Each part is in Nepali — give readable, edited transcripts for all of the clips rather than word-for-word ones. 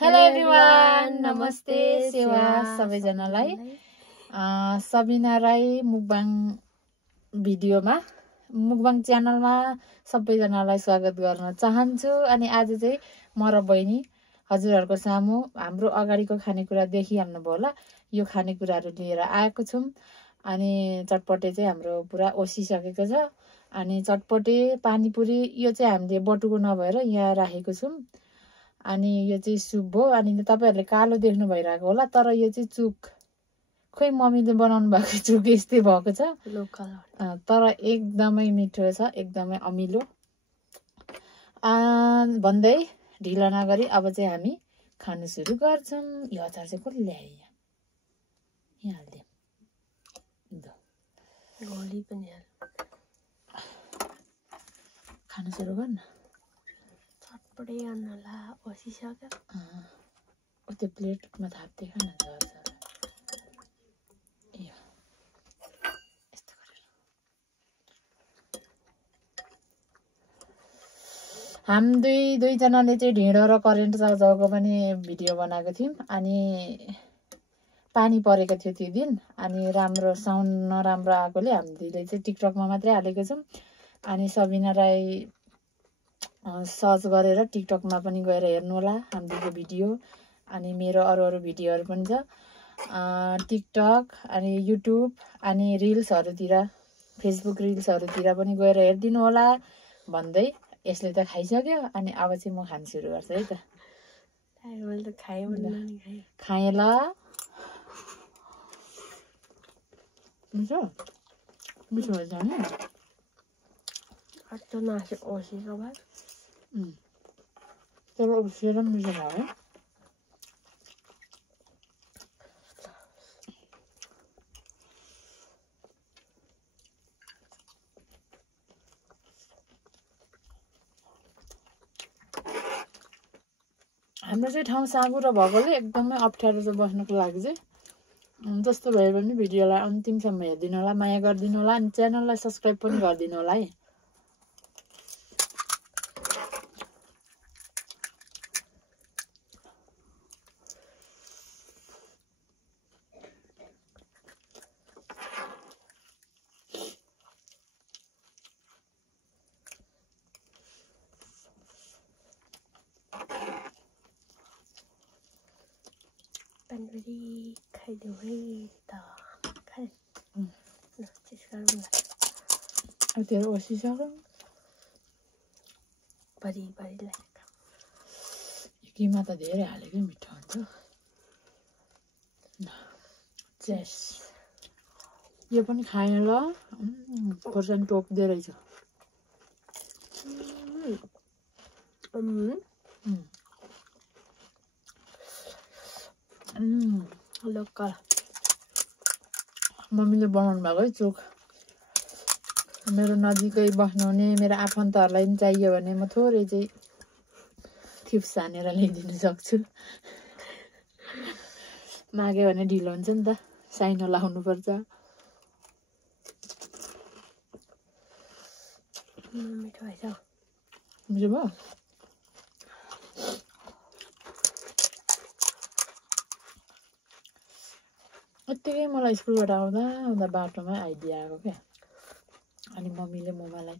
हेलो एभ्रिवान, नमस्ते सेवा सबैजनालाई। सबिना राई मुकबाङ भिडियोमा मुकबाङ च्यानलमा सबैजनालाई स्वागत गर्न चाहन्छु। अनि आज चाहिँ म र बहिनी हजुरहरूको सामु हाम्रो अगाडिको खानेकुरा देखिहाल्नुभयो होला। यो खानेकुराहरू लिएर आएको छौँ। अनि चटपटे चाहिँ हाम्रो पुरा ओसिसकेको छ। अनि चटपटे पानीपुरी यो चाहिँ हामीले बटुको नभएर यहाँ राखेको छौँ। अनि यो चाहिँ सुप हो। अनि तपाईहरुले कालो देख्नु भइरहेको होला, तर यो चाहिँ चुक खोइ मम्मीले बनाउनु भएको चुक यस्तै भएको छ लोकल, तर एकदमै मिठो छ, एकदमै अमिलो। भन्दै ढिला नगरी अब चाहिँ हामी खान सुरु गर्छौँ। यो अचार चाहिँ कसले ल्यायो? यहाँ हाल्दियौ गोली पनि हाल। खान सुरु गर्न चटपटे अन्नला ओसिसक्यो। त्यो प्लेटमा थाप्दै खान यस्तो गरेर हामी दुईजनाले चाहिँ ढिँडो र करेन्ट चाउचाउको पनि भिडियो बनाएको थियौँ। अनि पानी परेको थियो त्यो दिन। अनि राम्रो साउन्ड नराम्रो आएकोले हामीले चाहिँ टिकटकमा मात्रै हालेको छौँ। अनि सबिना राई सर्च गरेर टिकटकमा पनि गएर हेर्नु होला हाम्रो भिडियो। अनि मेरो अरू भिडियोहरू पनि छ टिकटक अनि युट्युब अनि रिल्सहरूतिर, फेसबुक रिल्सहरूतिर पनि गएर हेरिदिनु होला भन्दै यसले त खाइसक्यो। अनि अब चाहिँ म खान सुरु गर्छु है त। खाएँ ल। मिठो मिठो भएछ नि। अट्टो मासु ओसेको भए तर ओसेर पनि मिठो भयो है। हाम्रो चाहिँ ठाउँ साँगुरो भएकोले एकदमै अप्ठ्यारो छ बस्नुको लागि चाहिँ। जस्तो भए पनि भिडियोलाई अन्तिमसम्म हेरिदिनु होला, माया गरिदिनु होला। अनि च्यानललाई सब्सक्राइब पनि गरिदिनु होला है। पानीपुरी खाइदेऊ है त। खाए अब तेरो ओसिसक्यो। बरी लागेको किमा त धेरै हालेको मिठो हुन्छ। चेस यो पनि खाएँ ल। खोर्सानी टोक्दै रहेछ। लोकल मम्मीले बनाउनु भएको है चोक। मेरो नजिकै बस्नुहुने मेरो आफन्तहरूलाई पनि चाहियो भने म थोरै चाहिँ थिप्स हानेर ल्याइदिन सक्छु। माग्यो भने ढिलो हुन्छ नि त, साइनो लाउनु पर्छ। मिठो भएछ। मिठो भयो। यत्तिकै मलाई स्कुलबाट आउँदा बाटोमा आइडिया आएको क्या। अनि मम्मीले मलाई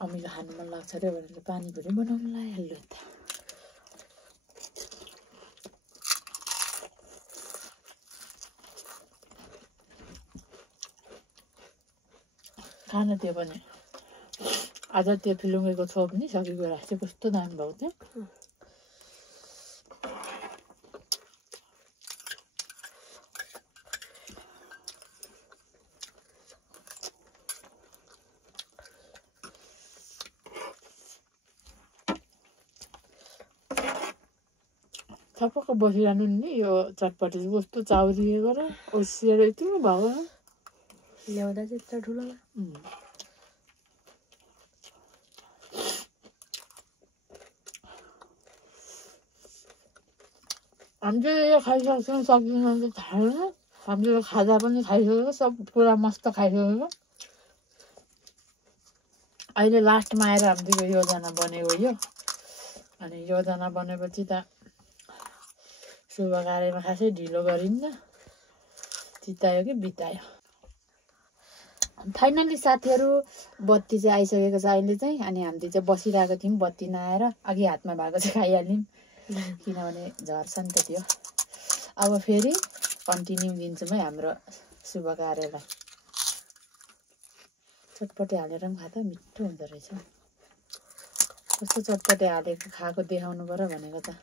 अमिलो खानु मन लाग्छ अरे भनेर पानीपुरी बनाउनु लगाइहाल्यो त। खान त्यो पनि आज त्यो फिलुङ्गेको छोप नि सकेको रहेछ। कस्तो दामी भएको थियो। थपक्क बसिरहनु नि। यो चटपटी चाहिँ कस्तो चाउरिएको र ओसिएर यति भयो ल्याउँदा चाहिँ यत्रो ठुलो। हामीले यो खाइसक्छौँ, सक्दैनौँ चाहिँ थाहा छैन। हामीले खाजा पनि खाइसक्यो, सब पुरा मस्त खाइसक्यो। अहिले लास्टमा आएर हाम्रो योजना बनेको यो। अनि योजना बनेपछि त शुभ कार्यमा खासै ढिलो गरिन्न चितायो कि बितायो फाइनली साथीहरु बत्ती चाहिँ आइसकेको छ अहिले चाहिँ अनि हामीले चाहिँ बसिरहेको थियौं बत्ती नआएर अघि हातमा भएको चाहिँ खाइहाल्यौं किनभने झर्छ नि त त्यो अब फेरि कन्टिन्यू दिन्छौँ है हाम्रो शुभ कार्यलाई चटपटे हालेर पनि खा त मिठो हुँदो रहेछ कस्तो चटपटे हालेको खाएको देखाउनु पर्यो भनेको त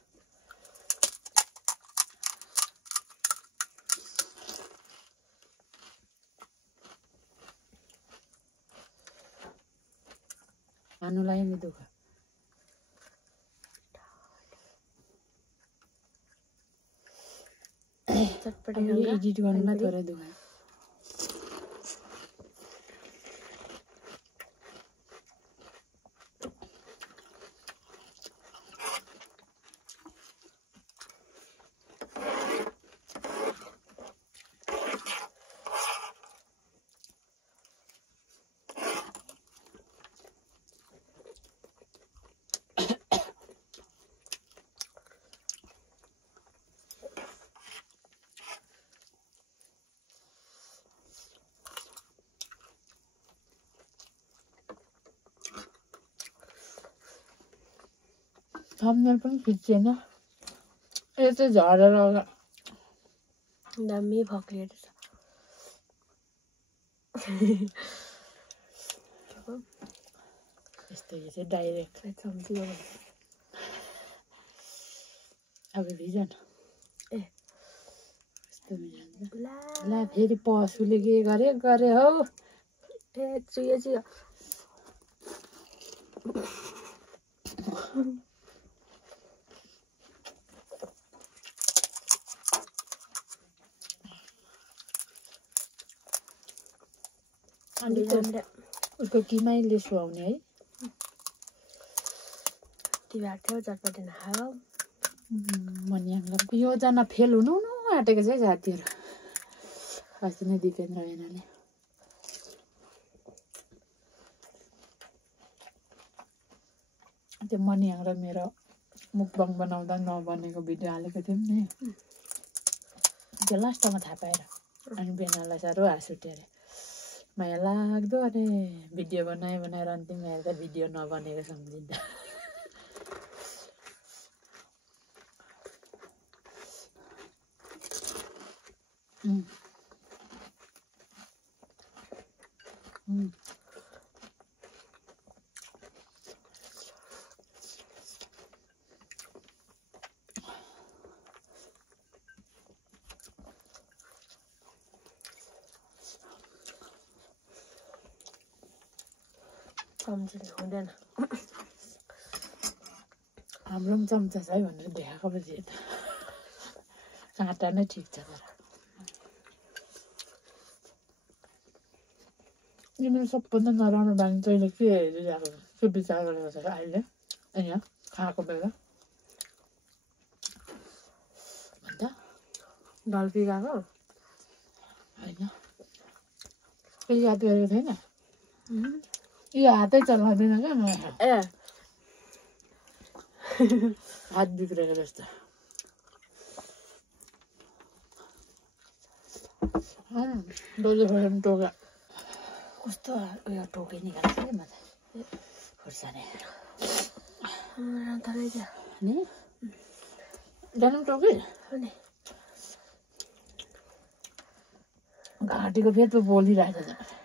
खानुलाई नि दुःख चटपटे एडिट गर्नुलाई थोरै दुःख थम्बनेल पनि खिच्दैन यो चाहिँ झरेर दामी फक्लिएर छ यस्तो यो चाहिँ डाइरेक्ट सम्झियो अब भिजन ए यस्तो भिजन ला फेरि पशुले के गरे हौ ए चुयो चुयो उसको किमाइले सुहाउने है तिहार थियो चटपटे नखायो मनियाङलाई योजना फेल हुनु आँटेको छ है साथीहरू अस्ति नै दिपेन्द्र ऐनाले त्यो मनियाङ र मेरो मुखबाङ बनाउँदा नबनेको भिडियो हालेको थियौँ नि त्यो लास्टमा थाहा पाएर अनि बेनालाई साह्रो हाँस उठ्यो अरे माया लाग्दो अरे भिडियो बनाएर अन्तिममा हेर्दा भिडियो नबनेको सम्झिँदा सम्झिनु हुँदैन हाम्रो पनि चम्चा छ है भनेर देखाएको पछि त काँटा नै ठिक छ तर यो मेरो सबभन्दा नराम्रो बानी तैँले के हेरिरहेको के विचार गरेको छ अहिले यहाँ खाएको बेला अन्त ढल्की गएको होइन केही याद गरेको छैन यो हातै चलाउँदैन क्या म ए हात बिग्रेको जस्तो डोले खोर्सानी टोका कस्तो उयो टोकै निकाल्छ क्या म त खोर्सानी नि जानु टोकै अनि घाँटीको फेद पो बोलिरहेको छ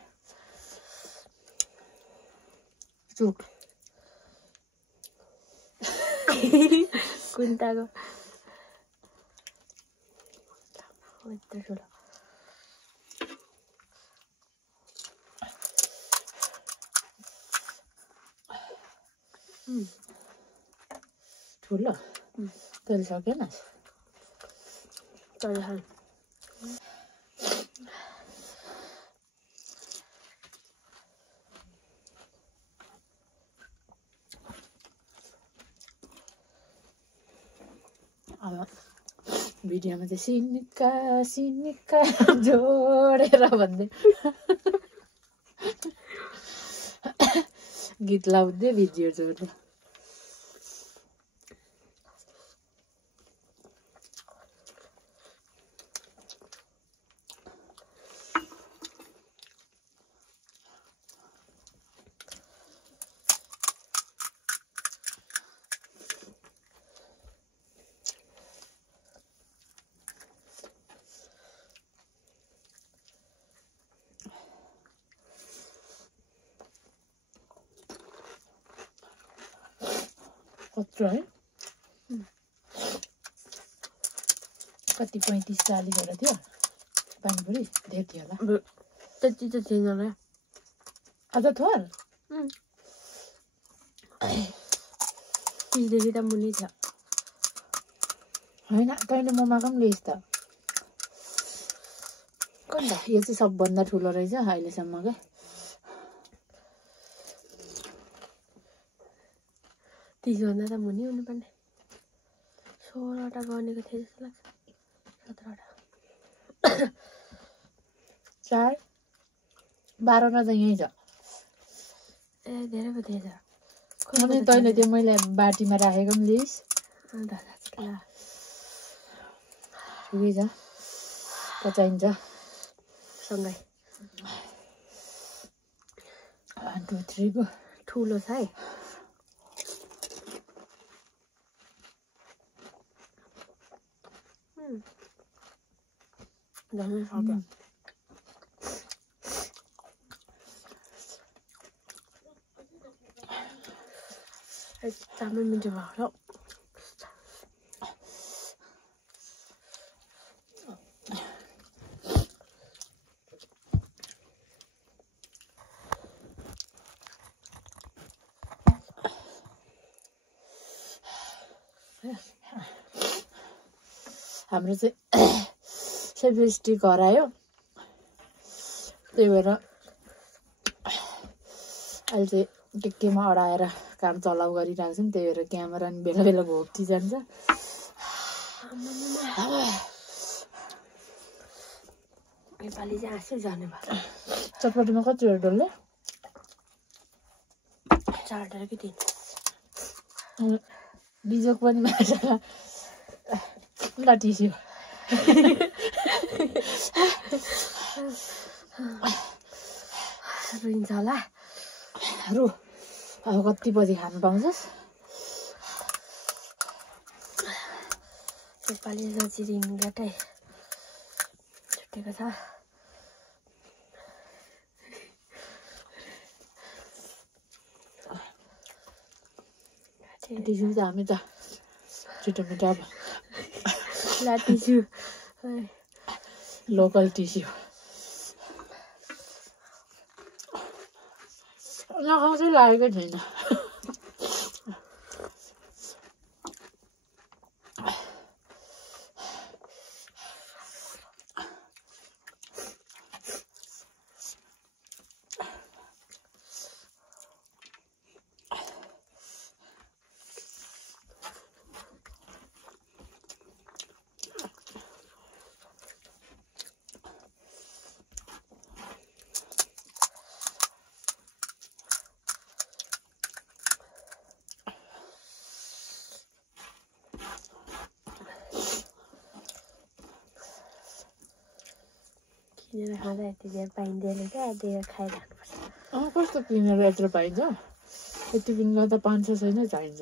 चुक कुन्ताको यत्रो ठुलो ठुलो तैँले सकेन चल अब भिडियोमा चाहिँ सिनिक्का जोडेर भन्दै गीत लाउँदै भिडियो जोड्दै कत्रो है कति 35-40 थियो पानीपुरी धेरै थियो होला त्यति त थिएन होला अझ थोर 30 देखि त मुनि थियो होइन तैँले ममाको पनि ल्याइस् त यो चाहिँ सबभन्दा ठुलो रहेछ अहिलेसम्मको 30 भन्दा त मुनि हुनुपर्ने 16 वटा बनेको थियो जस्तो लाग्छ 17 वटा 4 12 त यहीँ छ ए धेरै पो थिएछ अनि तैँले त्यो मैले बाटीमा राखेको पनि ल्याइस् ठिकै छ पचाइन्छ सँगै 1 2 3 को ठुलो छ है जम्मै सक्यो एकदमै मिठो भएको हाम्रो चाहिँ सेफेस्टी घर आयो त्यही भएर अहिले चाहिँ केमा अडाएर काम चलाउ गरिरहेको छौँ त्यही भएर क्यामेरा नि बेला बेला घोप्टी जान्छ नेपाली चाहिँ आँसै जाने भयो चटपटीमा कति डल्ले 4 डर कि 3 बिजोक पनि मार्छ ल टिस्यु रुइन्छ होला रु अब कति बजी खानु पाउँछस् नेपाली सोची रिङबाटै छुटेको छ टिस्यु त हामी त छिटो मिठो अब ला टिस्यु लोकल टिस्यु नखाउ चाहिँ लागेकै छैन किनेर खाँदा यति धेरै पाइँदैन क्या दिएर खाइराख्नुपर्छ कस्तो किनेर यत्रो पाइन्छ यति किनेर त 500 नै चाहिन्छ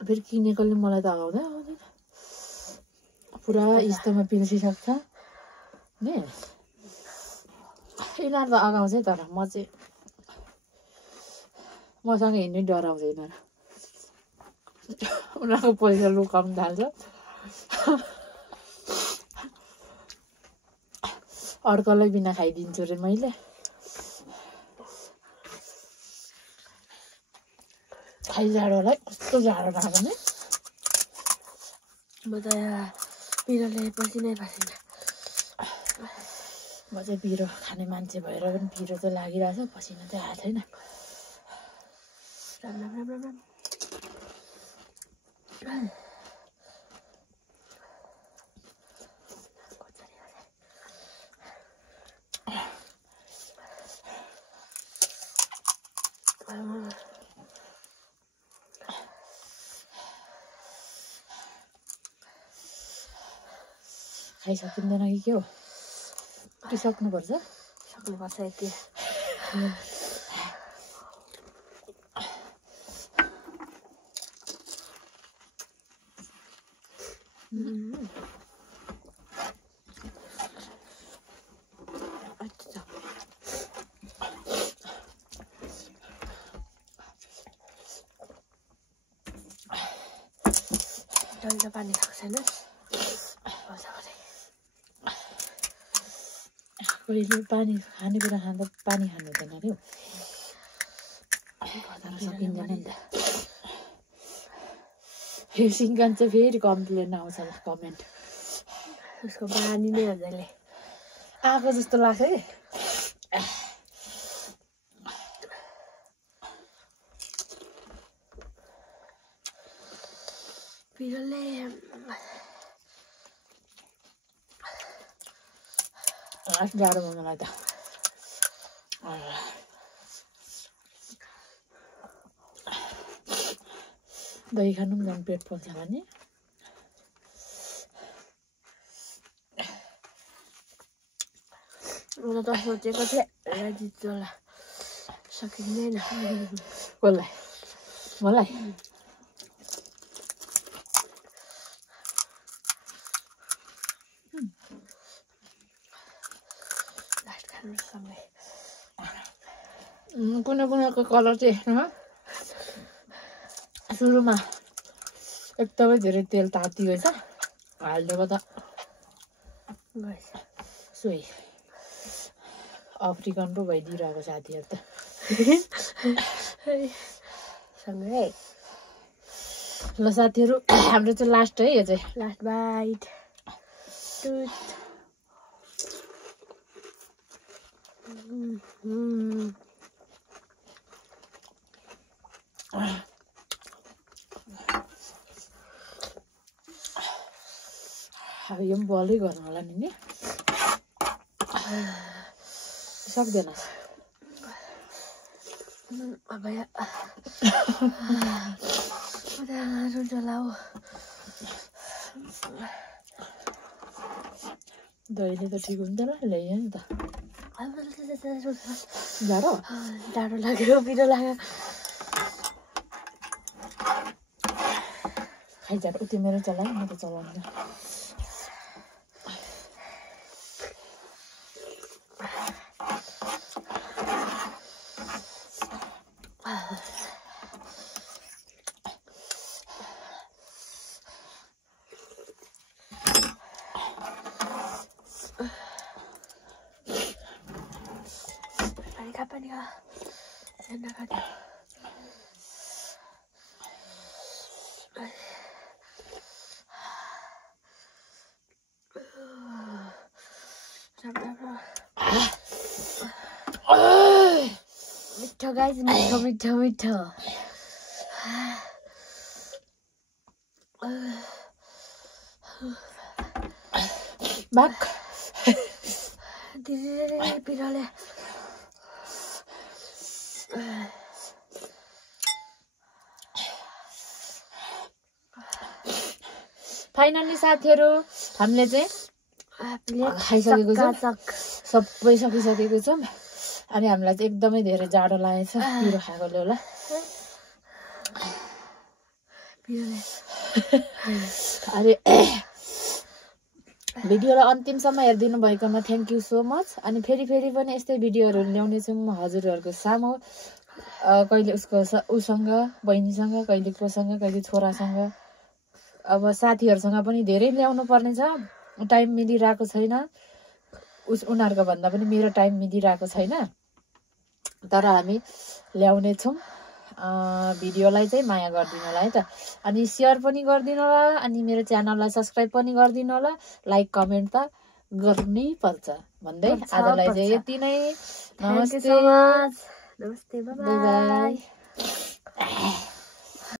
फेरि किनेकोले मलाई त आउँदैन पुरा इस्तमा पिल्सिसक्छ नि यिनीहरू त अगाउँछ है तर म चाहिँ मसँग हिँड्नै डराउँछ यिनीहरू उनीहरूको पैसा लुकाउनु थाल्छ अर्कोलाई बिना खाइदिन्छु रे मैले खाइ जाडोलाई कस्तो जाडो भएको नि म त पिरो ल्याएपछि नै बसिन म चाहिँ पिरो खाने मान्छे भएर पनि पिरो चाहिँ लागिरहेछ पसिना चाहिँ आएको छैन राम राम राम राम खाइसकिँदैन कि के हो कि सक्नुपर्छ यति डल्लो पानी खाएको छैन कहिले पानी खानेकुरा खाँदा पानी खानु हुँदैन अरे सकिँदैन नि त यो सिङ्गान चाहिँ फेरि कम्प्लेन आउँछ ल कमेन्ट उसको बानी नै हजुरले आएको जस्तो लाग्छ है पिरोले जाडो भयो मलाई त दही खानु पनि झन् पेट पोल्छ भने मलाई त सोचेको थिएँ जित्छला सकिँदैन कसलाई मलाई कुनै कुनैको कलर चाहिँ हेर्नु सुरुमा एकदमै धेरै तेल तातियो छ हालिदिएको त सोही अफ्रिकन पो भइदिइरहेको साथीहरू त सँगै ल साथीहरू हाम्रो चाहिँ लास्ट है यो चाहिँ लास्ट बाइट अब यो पनि बलै गर्नु होला नि सक्दैन अब दहीले त ठिक हुन्छ ल ल्याइयो नि त जाडो जाडो लाग्यो पिरो लाग्यो खै जाडो उति मेरो चलायो म त चलाउँदिनँ पानी खा ठन्डा खा मिठो गाइस मिठो मिठो मिठो बाक धेरै पिरोले फाइनली साथीहरू हामीले चाहिँ खाइसकेको छौँ सबै सकिसकेको छौँ अनि हामीलाई चाहिँ एकदमै धेरै जाडो लागेको छ पिरो खाएकोले होला अरे भिडियोलाई अन्तिमसम्म हेरिदिनु भएकोमा थ्याङ्क यू सो मच अनि फेरि पनि यस्तै भिडियोहरू ल्याउनेछौँ हजुरहरूको सामु कहिले उसको उसँग बहिनीसँग कहिले कोसँग कहिले छोरासँग अब साथीहरूसँग पनि धेरै ल्याउनु पर्ने छ टाइम मिलिरहेको छैन उनीहरूको भन्दा पनि मेरो टाइम मिलिरहेको छैन तर हामी ल्याउने छौँ भिडियोलाई चाहिँ माया गरिदिनु होला है त अनि सेयर पनि गरिदिनु होला अनि मेरो च्यानललाई सब्सक्राइब पनि गरिदिनु होला लाइक कमेन्ट त गर्नै पर्छ भन्दै आजलाई चाहिँ यति नै नमस्ते नमस्ते बाइ बाइ